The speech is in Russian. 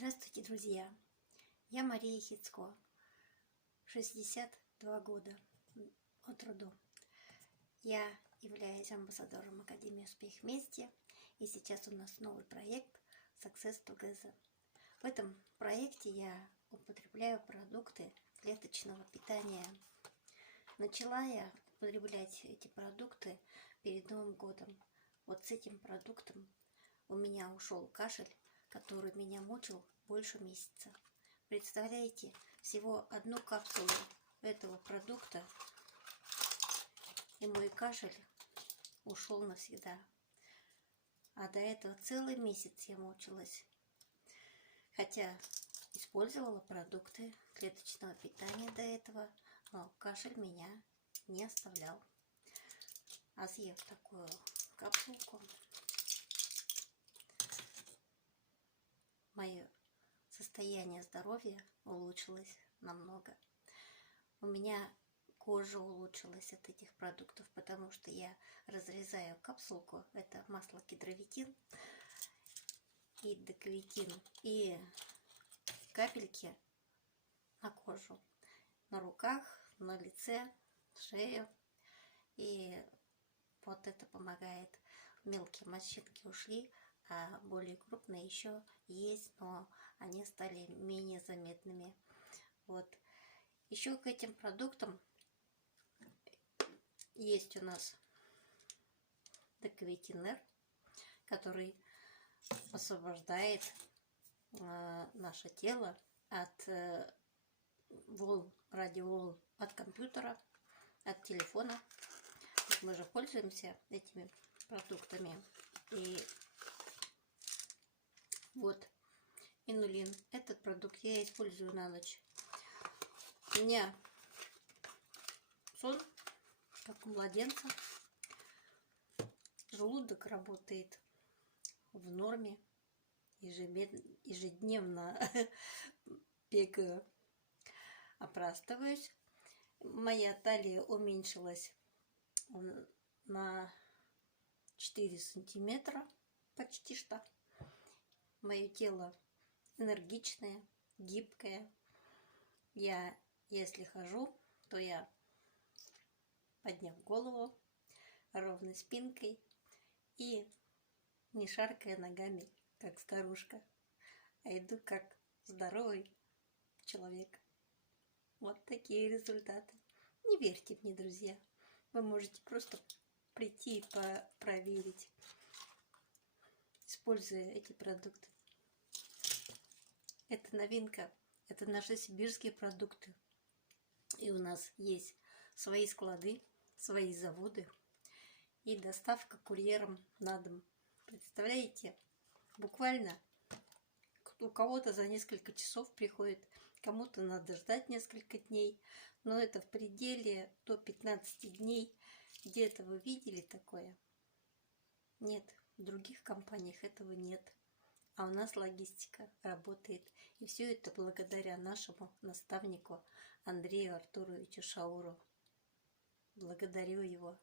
Здравствуйте, друзья! Я Мария Хицко, 62 года от роду. Я являюсь амбассадором Академии Успех Вместе, и сейчас у нас новый проект Success Together. В этом проекте я употребляю продукты клеточного питания. Начала я употреблять эти продукты перед Новым годом. Вот с этим продуктом у меня ушел кашель, который меня мучил больше месяца. Представляете, всего одну капсулу этого продукта, и мой кашель ушел навсегда. А до этого целый месяц я мучилась. Хотя использовала продукты клеточного питания до этого, но кашель меня не оставлял. А съев такую капсулку, мое состояние здоровья улучшилось намного. У меня кожа улучшилась от этих продуктов, потому что я разрезаю капсулку, это масло кедровитин и дековитин, и капельки на кожу, на руках, на лице, шею. И вот это помогает. Мелкие морщинки ушли, а более крупные еще есть, но они стали менее заметными. Вот. Еще к этим продуктам есть у нас дековитин Р, который освобождает наше тело от волн, радиоволн от компьютера, от телефона. Мы же пользуемся этими продуктами. И вот инулин. Этот продукт я использую на ночь. У меня сон, как у младенца. Желудок работает в норме. Ежедневно бегаю, опростываюсь. Моя талия уменьшилась на 4 сантиметра почти что. Мое тело энергичное, гибкое. Я, если хожу, то я, подняв голову, ровной спинкой и не шаркая ногами, как старушка, а иду как здоровый человек. Вот такие результаты. Не верьте мне, друзья. Вы можете просто прийти и проверить, используя эти продукты. Это новинка, это наши сибирские продукты. И у нас есть свои склады, свои заводы и доставка курьером на дом. Представляете, буквально у кого-то за несколько часов приходит, кому-то надо ждать несколько дней, но это в пределе до 15 дней. Где-то вы видели такое? Нет, в других компаниях этого нет. А у нас логистика работает. И все это благодаря нашему наставнику Андрею Артуровичу Шауру. Благодарю его.